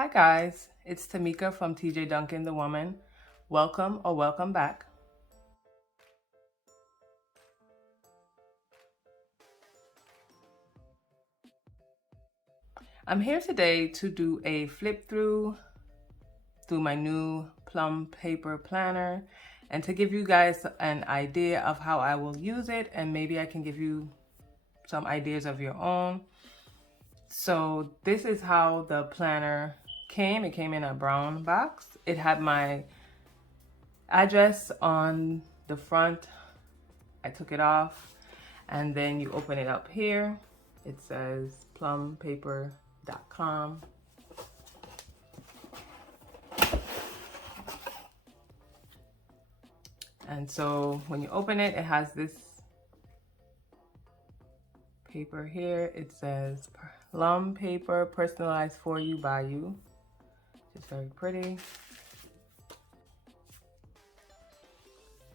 Hi guys, it's Tamika from TJ Duncan the Woman. Welcome or welcome back. I'm here today to do a flip through my new Plum paper planner and to give you guys an idea of how I will use it, and maybe I can give you some ideas of your own. So this is how the planner came. It came in a brown box. It had my address on the front. I took it off, and then you open it up here. It says plumpaper.com. And so when you open it, it has this paper here. It says Plum paper, personalized for you by you. It's very pretty.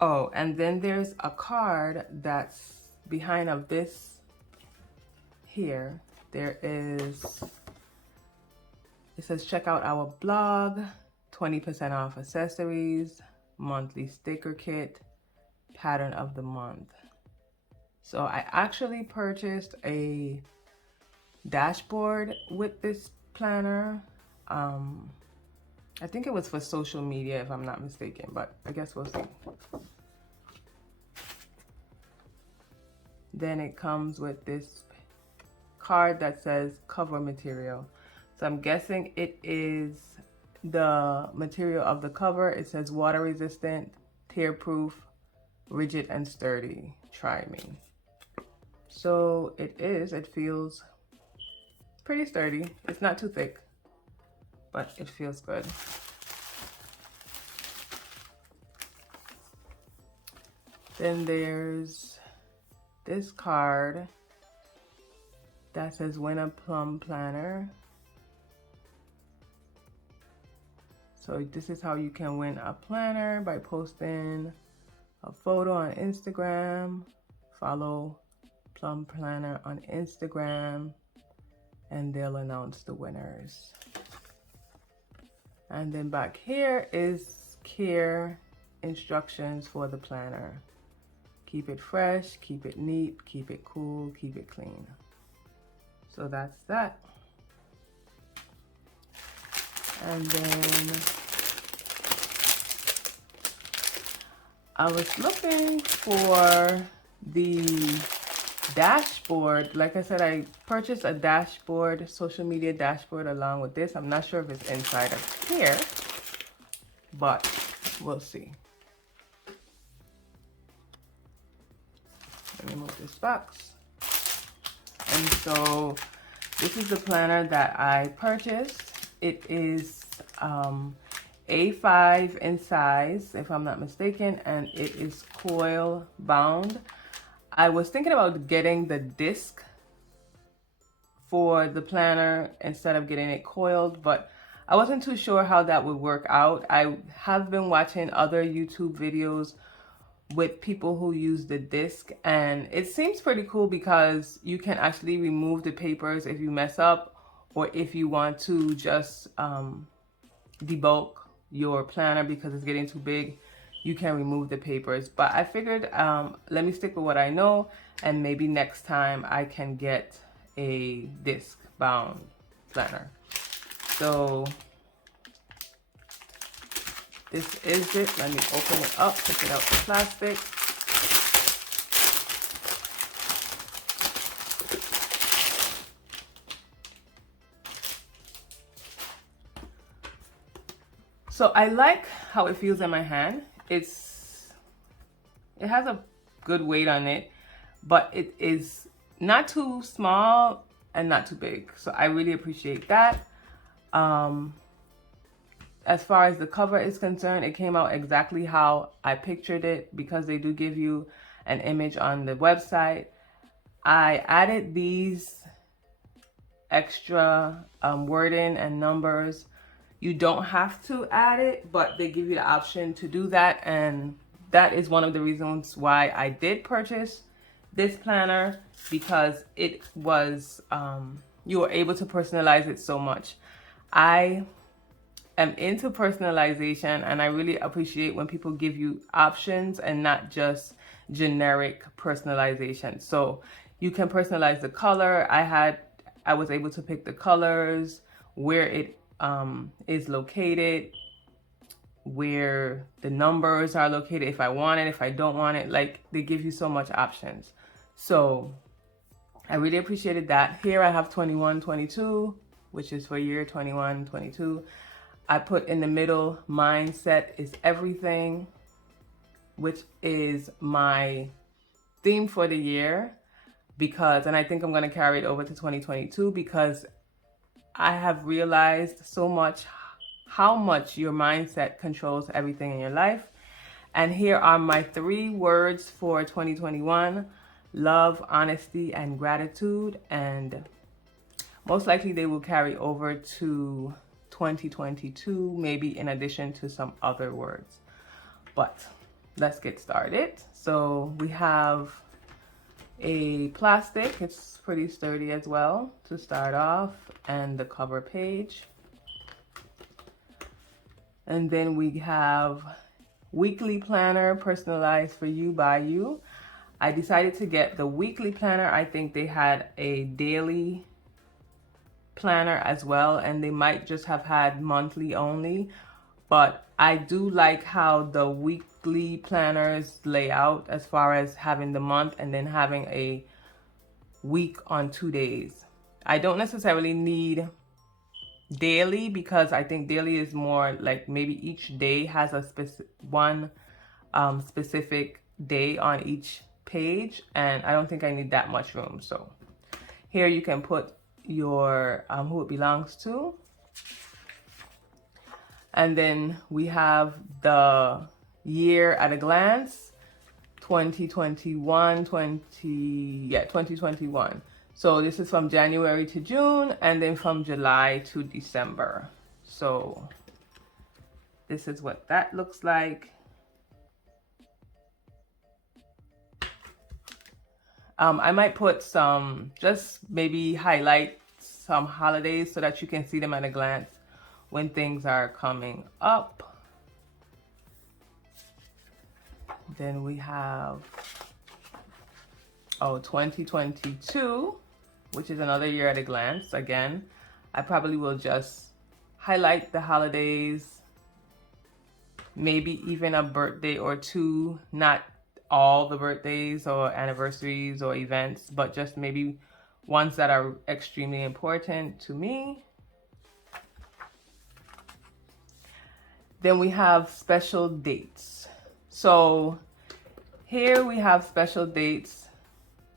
Oh, and then there's a card that's behind of this here. It says check out our blog, 20% off accessories, monthly sticker kit, pattern of the month. So I actually purchased a dashboard with this planner. I think it was for social media if I'm not mistaken, but I guess we'll see. Then it comes with this card that says cover material. So I'm guessing it is the material of the cover. It says water resistant, tear proof, rigid and sturdy. Try me. So it feels pretty sturdy. It's not too thick, but it feels good. Then there's this card that says win a Plum planner. So this is how you can win a planner: by posting a photo on Instagram, follow Plum Planner on Instagram, and they'll announce the winners. And then back here is care instructions for the planner. Keep it fresh, keep it neat, keep it cool, keep it clean. So that's that. And then I was looking for the dashboard. Like I said, I purchased a dashboard, social media dashboard along with this. I'm not sure if it's inside of here, but we'll see. Let me move this box. And so this is the planner that I purchased. It is A5 in size, if I'm not mistaken, and it is coil bound. I was thinking about getting the disc for the planner instead of getting it coiled, but I wasn't too sure how that would work out. I have been watching other YouTube videos with people who use the disc, and it seems pretty cool because you can actually remove the papers if you mess up, or if you want to just debulk your planner because it's getting too big, you can remove the papers. But I figured let me stick with what I know, and maybe next time I can get a disc bound planner. So this is it. Let me open it up, take it out the plastic. So I like how it feels in my hand. It has a good weight on it, but it is not too small and not too big. So I really appreciate that. As far as the cover is concerned, it came out exactly how I pictured it, because they do give you an image on the website. I added these extra wording and numbers. You don't have to add it, but they give you the option to do that, and that is one of the reasons why I did purchase this planner, because it was you were able to personalize it so much. I am into personalization, and I really appreciate when people give you options and not just generic personalization. So you can personalize the color. I was able to pick the colors, where it is located, where the numbers are located, if I want it, if I don't want it. Like, they give you so much options. So I really appreciated that. Here I have 21-22, which is for year 21-22. I put in the middle, mindset is everything, which is my theme for the year, because, and I think I'm going to carry it over to 2022, because I have realized so much how much your mindset controls everything in your life. And here are my 3 words for 2021: love, honesty, and gratitude. And most likely they will carry over to 2022, maybe in addition to some other words. But let's get started. So we have a plastic, it's pretty sturdy as well to start off, and the cover page. And then we have weekly planner, personalized for you by you. I decided to get the weekly planner. I think they had a daily planner as well, and they might just have had monthly only, but I do like how the weekly planners lay out, as far as having the month and then having a week on 2 days. I don't necessarily need daily, because I think daily is more like maybe each day has a specific day on each page, and I don't think I need that much room. So here you can put your who it belongs to, and then we have the year at a glance, 2021. So this is from January to June, and then from July to December. So this is what that looks like. I might put some, just maybe highlight some holidays so that you can see them at a glance when things are coming up. Then we have 2022, which is another year at a glance. Again, I probably will just highlight the holidays, maybe even a birthday or two, not all the birthdays or anniversaries or events, but just maybe ones that are extremely important to me. Then we have special dates. So here we have special dates.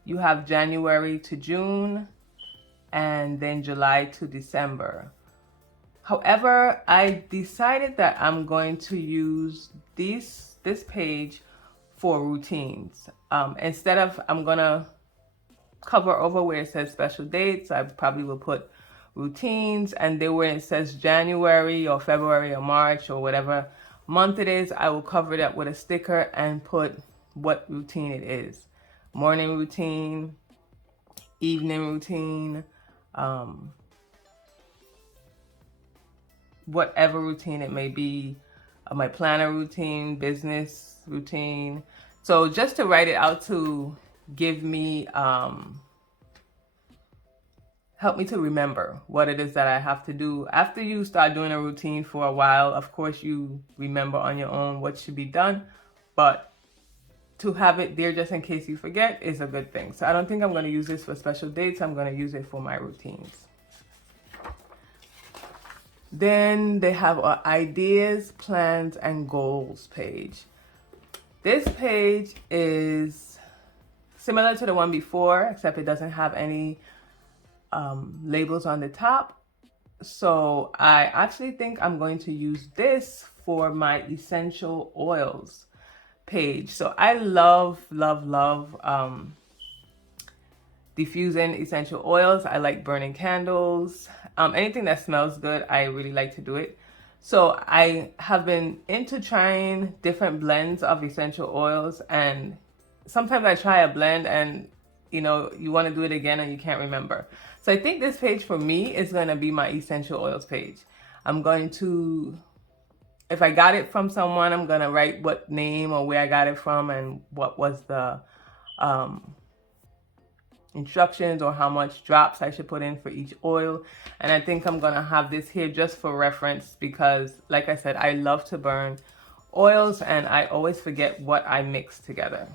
You have January to June, and then July to December. However, I decided that I'm going to use this page for routines. Instead of, I'm gonna cover over where it says special dates, I probably will put routines, and then where it says January or February or March or whatever month it is, I will cover it up with a sticker and put what routine it is. Morning routine, evening routine, whatever routine it may be, my planner routine, business routine. So just to write it out to give me, help me to remember what it is that I have to do. After you start doing a routine for a while, of course you remember on your own what should be done, but to have it there just in case you forget is a good thing. So I don't think I'm going to use this for special dates. I'm going to use it for my routines. Then they have an ideas, plans, and goals page. This page is similar to the one before, except it doesn't have any labels on the top. So I actually think I'm going to use this for my essential oils page. So I love diffusing essential oils. I like burning candles. Anything that smells good, I really like to do it. So I have been into trying different blends of essential oils, and sometimes I try a blend and you want to do it again and you can't remember. So I think this page for me is going to be my essential oils page. I'm going to, if I got it from someone, I'm going to write what name or where I got it from and what was the instructions or how much drops I should put in for each oil. And I think I'm going to have this here just for reference because, like I said, I love to burn oils and I always forget what I mix together.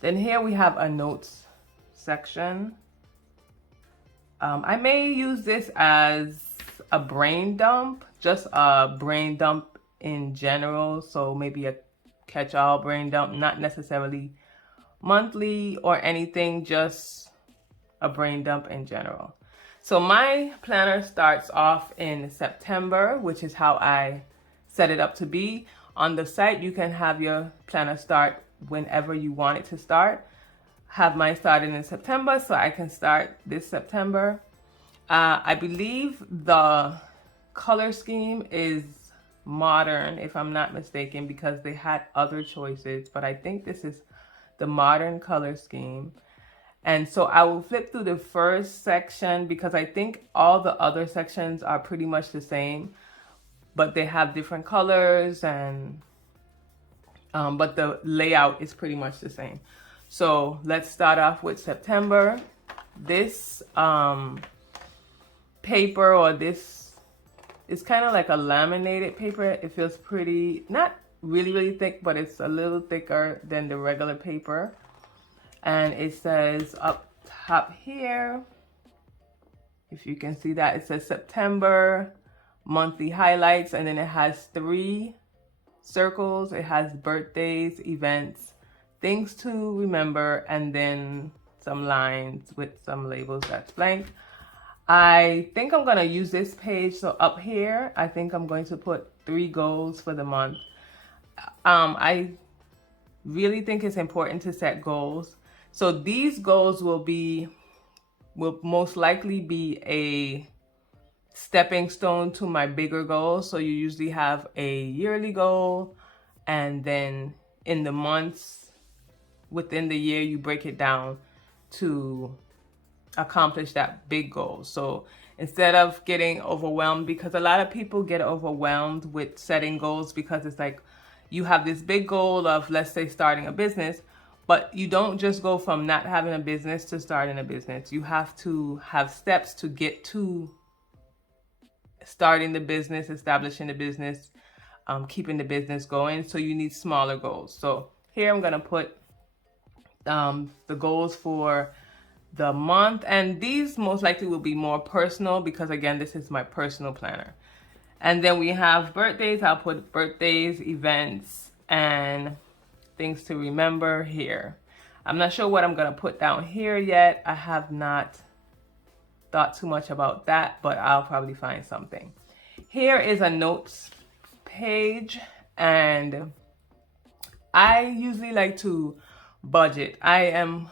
Then here we have a notes section. I may use this as a brain dump, just a brain dump in general. So maybe a catch-all brain dump, not necessarily monthly or anything, just a brain dump in general. So my planner starts off in September, which is how I set it up to be. On the site, you can have your planner start whenever you want it to start. Have mine started in September, so I can start this September. I believe the color scheme is modern, if I'm not mistaken, because they had other choices, but I think this is the modern color scheme. And so I will flip through the first section because I think all the other sections are pretty much the same, but they have different colors and but the layout is pretty much the same. So let's start off with September. This paper, or this is kind of like a laminated paper. It feels pretty, not really thick, but it's a little thicker than the regular paper. And it says up top here, if you can see that, it says September monthly highlights, and then it has 3 circles. It has birthdays, events, things to remember, and then some lines with some labels that's blank. I think I'm gonna use this page. So up here, I think I'm going to put 3 goals for the month. I really think it's important to set goals. So these goals will most likely be a stepping stone to my bigger goals. So you usually have a yearly goal, and then in the months within the year, you break it down to accomplish that big goal. So instead of getting overwhelmed, because a lot of people get overwhelmed with setting goals because it's like you have this big goal of, let's say, starting a business, but you don't just go from not having a business to starting a business. You have to have steps to get to starting the business, establishing the business, keeping the business going. So you need smaller goals. So here I'm going to put the goals for the month, and these most likely will be more personal because, again, this is my personal planner. And then we have birthdays. I'll put birthdays, events, and things to remember here. I'm not sure what I'm going to put down here yet. I have not thought too much about that, but I'll probably find something. Here is a notes page, and I usually like to budget. I'm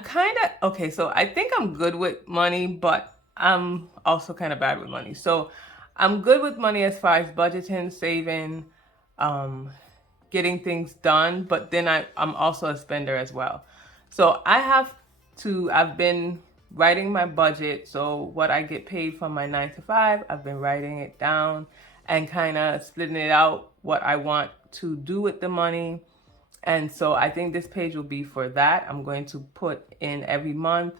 kind of, okay, so I think I'm good with money, but I'm also kind of bad with money. So I'm good with money as far as budgeting, saving, getting things done, but then I'm also a spender as well. So I've been writing my budget. So what I get paid from my 9 to 5, I've been writing it down and kind of splitting it out, what I want to do with the money. And so I think this page will be for that. I'm going to put in every month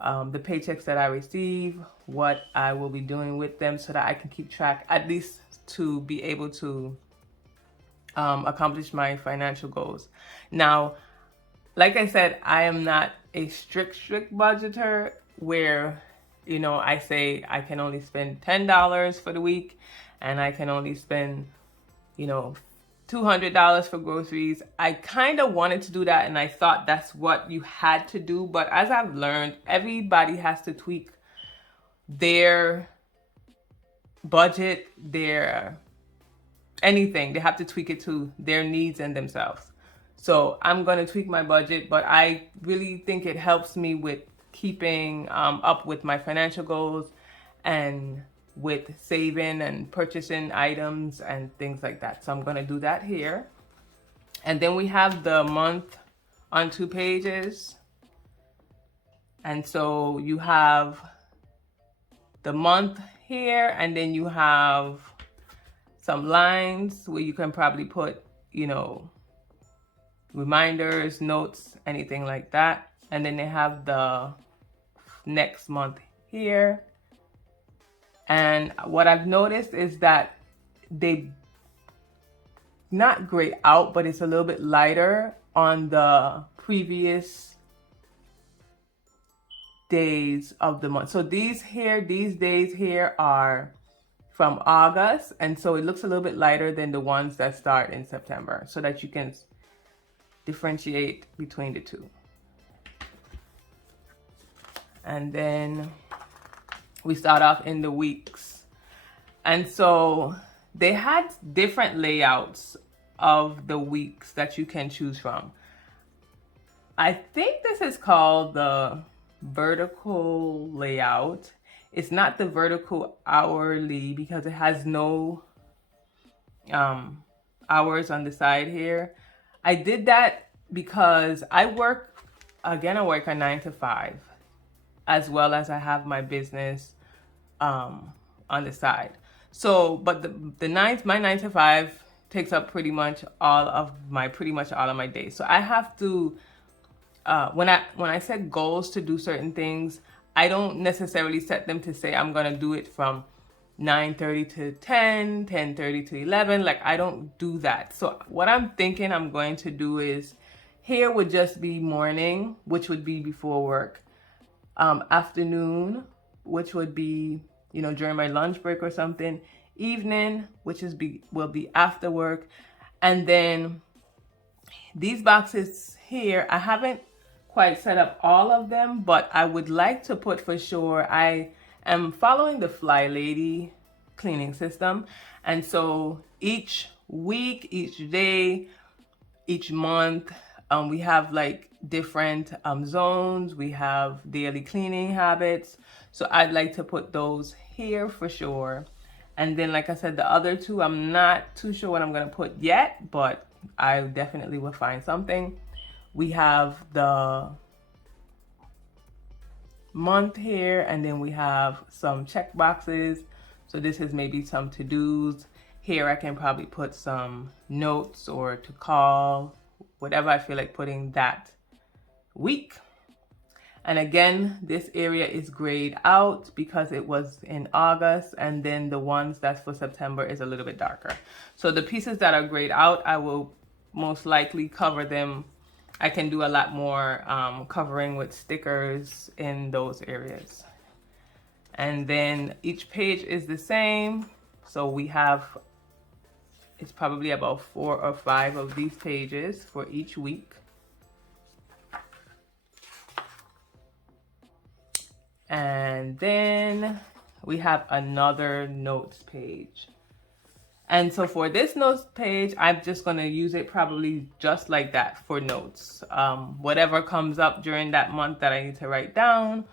the paychecks that I receive, what I will be doing with them so that I can keep track, at least to be able to accomplish my financial goals. Now, like I said, I am not a strict budgeter where, I say I can only spend $10 for the week and I can only spend, $200 for groceries. I kind of wanted to do that, and I thought that's what you had to do. But as I've learned, everybody has to tweak their budget, their anything. They have to tweak it to their needs and themselves. So I'm going to tweak my budget, but I really think it helps me with keeping up with my financial goals and with saving and purchasing items and things like that. So I'm going to do that here. And then we have the month on 2 pages. And so you have the month here, and then you have some lines where you can probably put, you know, reminders, notes, anything like that. And then they have the next month here. And what I've noticed is that they not grayed out, but it's a little bit lighter on the previous days of the month. So these days here are from August, and so it looks a little bit lighter than the ones that start in September, so that you can differentiate between the two. And then we start off in the weeks. And so they had different layouts of the weeks that you can choose from. I think this is called the vertical layout. It's not the vertical hourly because it has no hours on the side here. I did that because I work a 9 to 5, as well as I have my business on the side. So, but my 9 to 5 takes up pretty much all of my days. So I have to, when I set goals to do certain things, I don't necessarily set them to say I'm gonna do it from 9:30 to 10, 10:30 to 11. Like, I don't do that. So what I'm thinking I'm going to do is, here would just be morning, which would be before work. Afternoon, which would be, you know, during my lunch break or something. Evening, which will be after work. And then these boxes here, I haven't quite set up all of them, but I would like to put for sure. I am following the Fly Lady cleaning system. And so each week, each day, each month, we have like different zones. We have daily cleaning habits. So I'd like to put those here for sure. And then, like I said, the other two, I'm not too sure what I'm going to put yet, but I definitely will find something. We have the month here, and then we have some check boxes. So this is maybe some to-dos. Here I can probably put some notes or to call, whatever I feel like putting that week. And again, this area is grayed out because it was in August, and then the ones that's for September is a little bit darker. So the pieces that are grayed out, I will most likely cover them. I can do a lot more covering with stickers in those areas. And then each page is the same. So we have, it's probably about 4 or 5 of these pages for each week. And then we have another notes page. And so for this notes page, I'm just going to use it probably just like that for notes. Whatever comes up during that month that I need to write down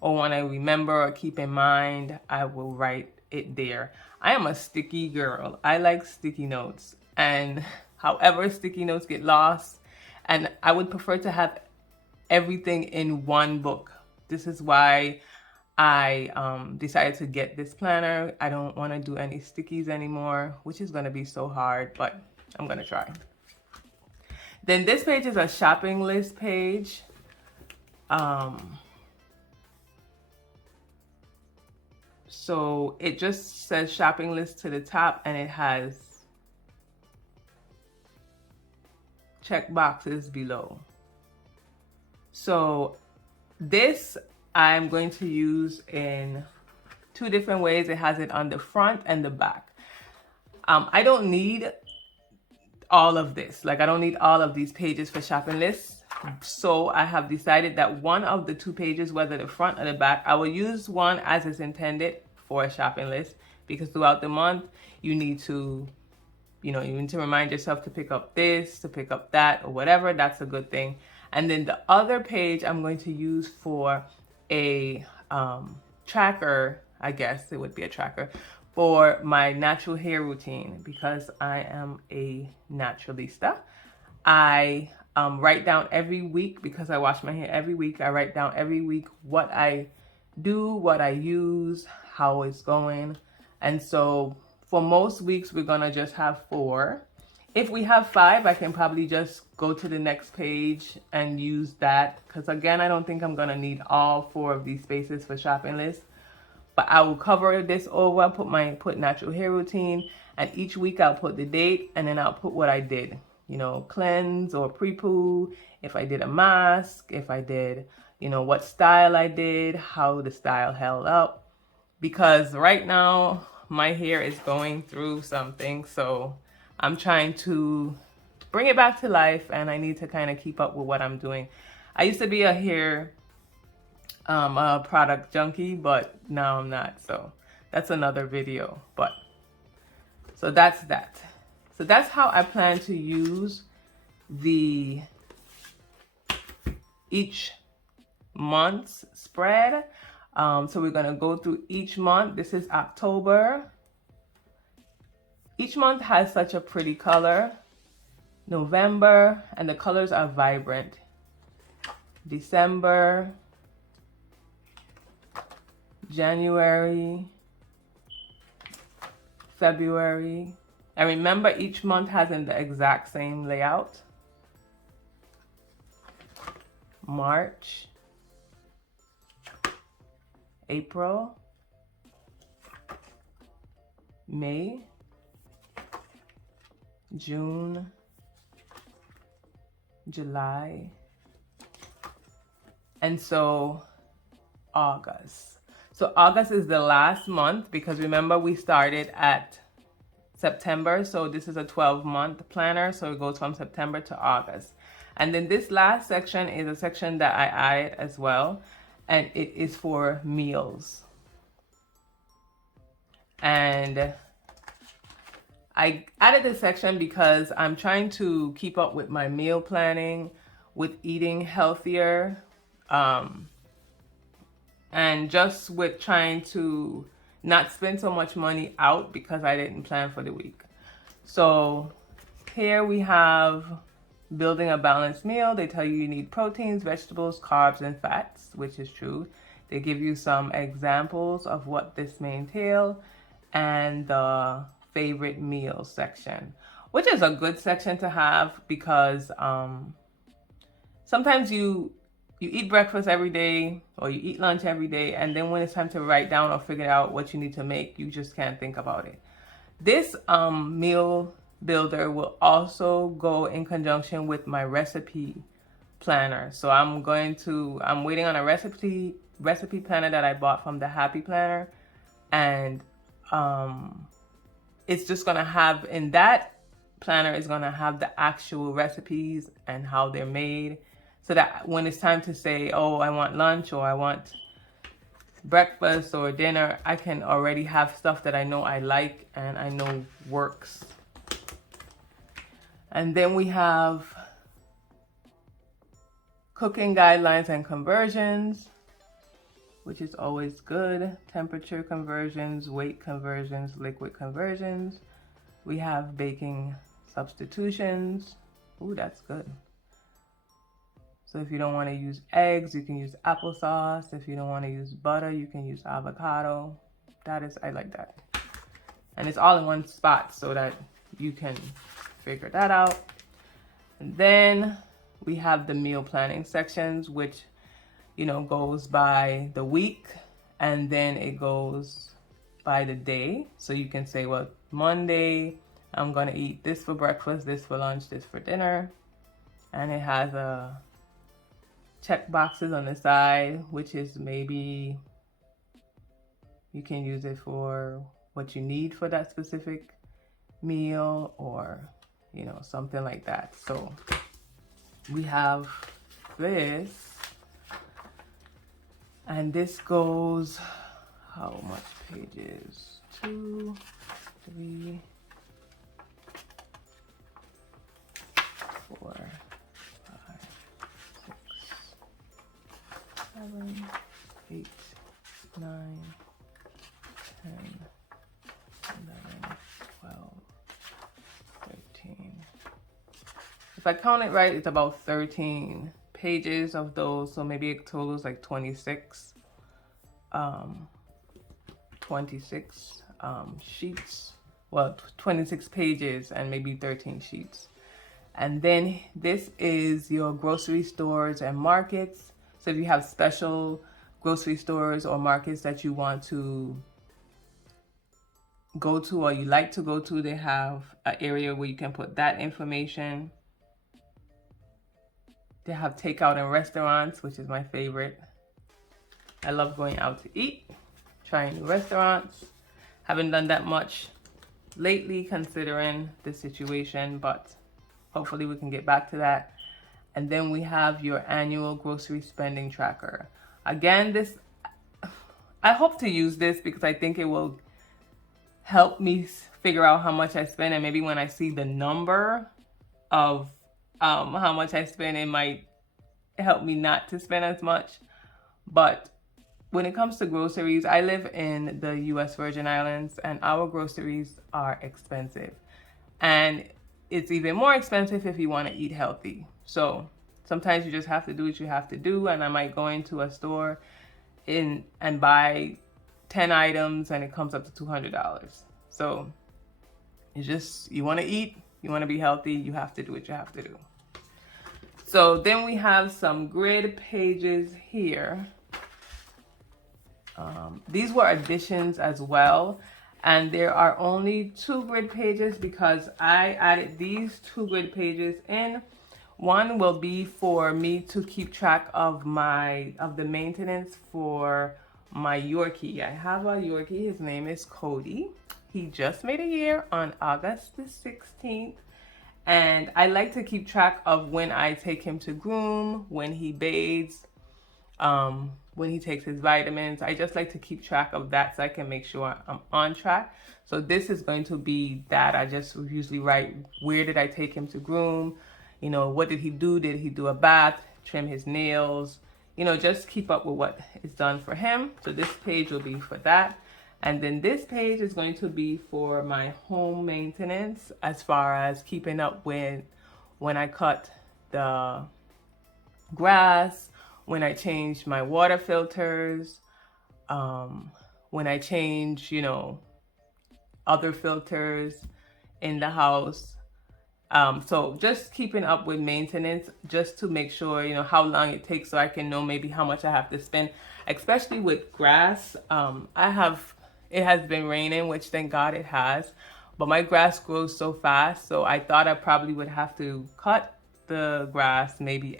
or want to remember or keep in mind, I will write it there. I am a sticky girl. I like sticky notes. And however, sticky notes get lost. And I would prefer to have everything in one book. This is why I decided to get this planner. I don't want to do any stickies anymore, which is going to be so hard, but I'm going to try. Then this page is a shopping list page. So it just says shopping list to the top, and it has check boxes below. So this I'm going to use in 2 different ways. It has it on the front and the back. I don't need all of this. Like, I don't need all of these pages for shopping lists. So I have decided that one of the 2 pages, whether the front or the back, I will use one as it's intended for a shopping list, because throughout the month you need to, you need to remind yourself to pick up this, to pick up that, or whatever. That's a good thing. And then the other page I'm going to use for a tracker, I guess it would be a tracker, for my natural hair routine, because I am a naturalista. I write down every week, because I wash my hair every week. I write down every week what I do, what I use, how it's going. And so for most weeks, we're gonna just have 4. If we have 5, I can probably just go to the next page and use that. Because again, I don't think I'm gonna need all 4 of these spaces for shopping list. But I will cover this over, put natural hair routine, and each week I'll put the date, and then I'll put what I did. You know, cleanse or pre-poo, if I did a mask, if I did, you know, what style I did, how the style held up. Because right now my hair is going through something, so I'm trying to bring it back to life, and I need to kind of keep up with what I'm doing. I used to be a hair a product junkie, but now I'm not, so that's another video. But so that's that. So that's how I plan to use the each month's spread. So we're gonna go through each month. This is October. Each month has such a pretty color. November, and the colors are vibrant. December, January, February. And remember, each month has in the exact same layout. March, April, May, June, July, and so August. So August is the last month, because remember we started at September, so this is a 12-month planner, so it goes from September to August. And then this last section is a section that I added as well, and it is for meals. And I added this section because I'm trying to keep up with my meal planning, with eating healthier, and just with trying to not spend so much money out because I didn't plan for the week. So here we have building a balanced meal. They tell you need proteins, vegetables, carbs, and fats, which is true. They give you some examples of what this may entail, and the favorite meal section, which is a good section to have, because sometimes you eat breakfast every day, or you eat lunch every day, and then when it's time to write down or figure out what you need to make, you just can't think about it. This meal builder will also go in conjunction with my recipe planner. So I'm waiting on a recipe planner that I bought from the Happy Planner, and it's just gonna have, in that planner is gonna have the actual recipes and how they're made, so that when it's time to say, oh, I want lunch, or I want breakfast or dinner, I can already have stuff that I know I like and I know works. And then we have cooking guidelines and conversions, which is always good. Temperature conversions, weight conversions, liquid conversions. We have baking substitutions. Ooh, that's good. So if you don't want to use eggs, you can use applesauce. If you don't want to use butter, you can use avocado. I like that. And it's all in one spot so that you can figure that out. And then we have the meal planning sections, which, you know, goes by the week, and then it goes by the day. So you can say, well, Monday, I'm going to eat this for breakfast, this for lunch, this for dinner. And it has a check boxes on the side, which is maybe you can use it for what you need for that specific meal, or, you know, something like that. So we have this, and this goes, how much pages? 2, 3, 4, 5, 6, 7, 8, 9, 10, 11, 12, 13. If I count it right, it's about 13 pages of those, so maybe it totals like 26 26 sheets, well, 26 pages and maybe 13 sheets. And then this is your grocery stores and markets. So if you have special grocery stores or markets that you want to go to or you like to go to, they have an area where you can put that information. They have takeout and restaurants, which is my favorite. I love going out to eat, trying new restaurants. Haven't done that much lately considering the situation, but hopefully we can get back to that. And then we have your annual grocery spending tracker. Again, I hope to use this because I think it will help me figure out how much I spend, and maybe when I see the number of how much I spend, it might help me not to spend as much. But when it comes to groceries, I live in the US Virgin Islands and our groceries are expensive. And it's even more expensive if you want to eat healthy. So sometimes you just have to do what you have to do. And I might go into a store and buy 10 items and it comes up to $200. So it's just, you want to eat, you want to be healthy, you have to do what you have to do. So then we have some grid pages here. These were additions as well, and there are only 2 grid pages because I added these 2 grid pages in. One will be for me to keep track of the maintenance for my Yorkie. I have a Yorkie, his name is Cody. He just made a year on August the 16th. And I like to keep track of when I take him to groom, when he bathes, when he takes his vitamins. I just like to keep track of that so I can make sure I'm on track. So this is going to be that. I just usually write, where did I take him to groom? You know, what did he do? Did he do a bath, trim his nails? You know, just keep up with what is done for him. So this page will be for that. And then this page is going to be for my home maintenance, as far as keeping up with when I cut the grass, when I change my water filters, when I change, you know, other filters in the house. So just keeping up with maintenance, just to make sure, you know, how long it takes, so I can know maybe how much I have to spend, especially with grass. It has been raining, which thank God it has, but my grass grows so fast. So I thought I probably would have to cut the grass maybe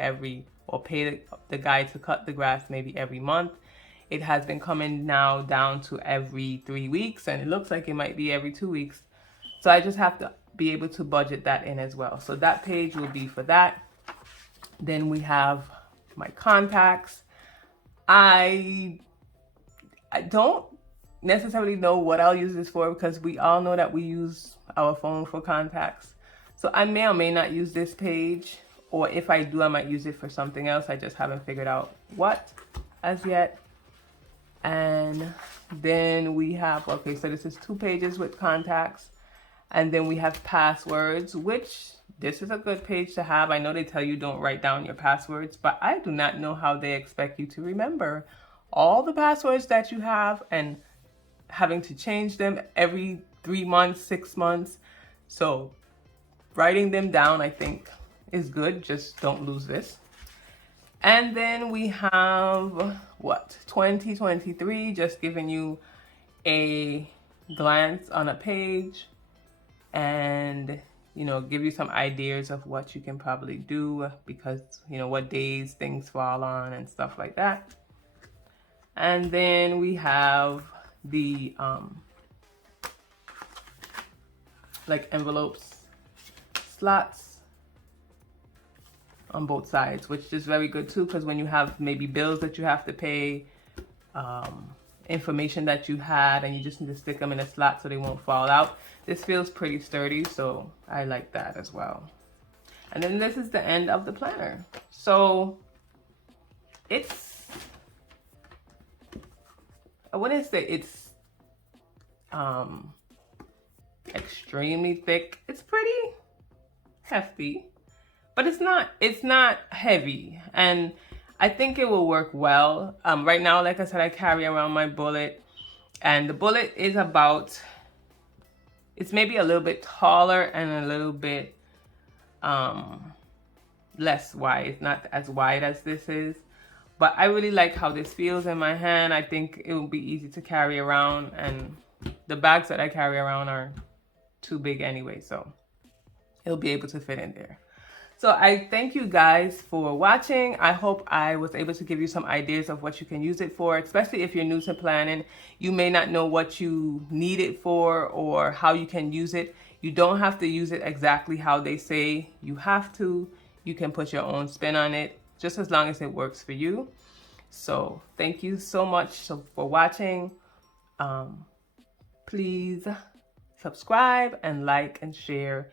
or pay the guy to cut the grass maybe every month. It has been coming now down to every 3 weeks, and it looks like it might be every 2 weeks. So I just have to be able to budget that in as well. So that page will be for that. Then we have my contacts. I don't necessarily know what I'll use this for, because we all know that we use our phone for contacts. So I may or may not use this page, or if I do, I might use it for something else. I just haven't figured out what as yet. And then we have, okay, so this is 2 pages with contacts. And then we have passwords, which this is a good page to have. I know they tell you don't write down your passwords, but I do not know how they expect you to remember all the passwords that you have and having to change them every 3 months, 6 months. So writing them down, I think, is good. Just don't lose this. And then we have 2023, just giving you a glance on a page and, you know, give you some ideas of what you can probably do, because, you know, what days things fall on and stuff like that. And then we have the like envelopes, slots on both sides, which is very good too, because when you have maybe bills that you have to pay, information that you had, and you just need to stick them in a slot so they won't fall out. This feels pretty sturdy, so I like that as well. And then this is the end of the planner. So it's, I wouldn't say it's extremely thick. It's pretty hefty, but it's not heavy. And I think it will work well. Right now, like I said, I carry around my bullet, and the bullet is about, it's maybe a little bit taller and a little bit less wide. It's not as wide as this is, but I really like how this feels in my hand. I think it will be easy to carry around, and the bags that I carry around are too big anyway, so it'll be able to fit in there. So I thank you guys for watching. I hope I was able to give you some ideas of what you can use it for, especially if you're new to planning. You may not know what you need it for or how you can use it. You don't have to use it exactly how they say you have to. You can put your own spin on it, just as long as it works for you. So thank you so much for watching. Please subscribe and like and share